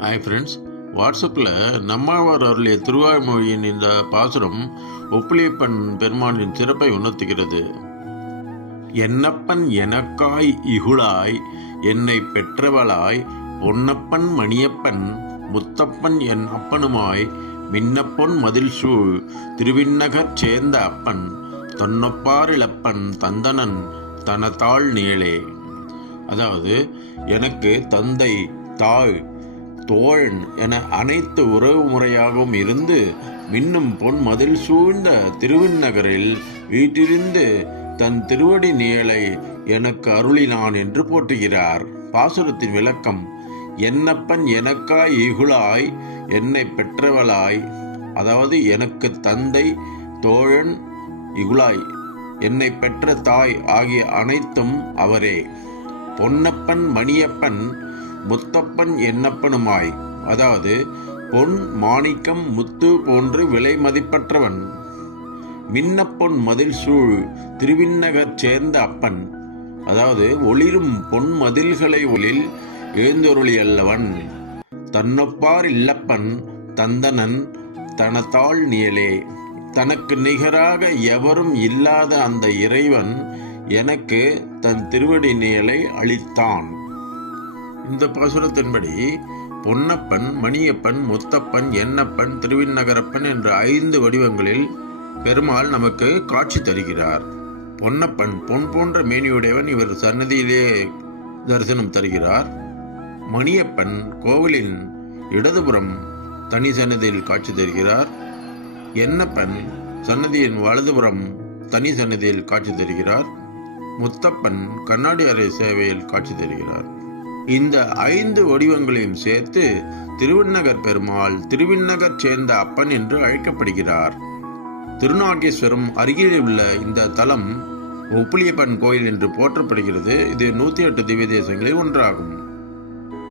Hi friends, வாட்ஸ்அப்பில் நம்மாழ்வார் அருளிய திருவாய்மொழியின் இந்த பாசுரம் ஒப்புளியப்பன் பெருமானின் சிறப்பை உணர்த்துகிறது. என்னப்பன் எனக்காய் இகுளாய் என்னை பெற்றவளாய் பொன்னப்பன் மணியப்பன் முத்தப்பன் என் அப்பனுமாய் மின்னப்பொன் மதில் சூழ் திருவிண்ணகர் சேர்ந்த அப்பன் தொன்னொப்பாரிழப்பன் தந்தனன் தனதாள் நீளே. அதாவது, எனக்கு தந்தை, தாய், தோழன் என அனைத்து உறவு முறையாகவும் இருந்து மின்னும் பொன் மதில் சூழ்ந்த திருவிண்ணகரில் வீட்டிலிருந்து தன் திருவடி நீளை எனக்கு அருளினான் என்று போற்றுகிறார். பாசுரத்தின் விளக்கம்: என்னப்பன் எனக்காய் இகுளாய் என்னை பெற்றவளாய், அதாவது எனக்கு தந்தை, தோழன், இகுளாய் என்னை பெற்ற தாய் ஆகிய அனைத்தும் அவரே. பொன்னப்பன் மணியப்பன் முத்தப்பன் என்னப்பனுமாய், அதாவது பொன், மாணிக்கம், முத்து போன்று விலை மதிப்பற்றவன். மின்னப்பொன் மதில் சூழ் திருவிண்ணகர் சேர்ந்த அப்பன், அதாவது ஒளிரும் பொன் மதில்களை ஒளில் எழுந்தொருளியல்லவன். தன்னொப்பார் இல்லப்பன் தந்தனன் தனதாள் நீளே. தனக்கு நிகராக எவரும் இல்லாத அந்த இறைவன் எனக்கு தன் திருவடி நீளை அளித்தான். இந்த பாசுரத்தின்படி பொன்னப்பன், மணியப்பன், முத்தப்பன், என்னப்பன், திருவிண்ணகரப்பன் என்ற 5 வடிவங்களில் பெருமாள் நமக்கு காட்சி தருகிறார். பொன்னப்பன் பொன் போன்ற மேனியுடையவன், இவர் சன்னதியிலே தரிசனம் தருகிறார். மணியப்பன் கோவிலின் இடதுபுறம் தனி சன்னதியில் காட்சி தருகிறார். என்னப்பன் சன்னதியின் வலதுபுறம் தனி சன்னதியில் காட்சி தருகிறார். முத்தப்பன் கண்ணாடி அறை சேவையில் காட்சி தருகிறார். இந்த 5 வடிவங்களையும் சேர்த்து திருவிண்ணகர் பெருமாள் திருவிண்ணகர் சேர்ந்த அப்பன் என்று அழைக்கப்படுகிறார். திருநாகேஸ்வரம் அருகில் உள்ள இந்த தலம் ஒப்புளியப்பன் கோயில் என்று போற்றப்படுகிறது. இது 108 திவ்ய தேசங்களில் ஒன்றாகும்.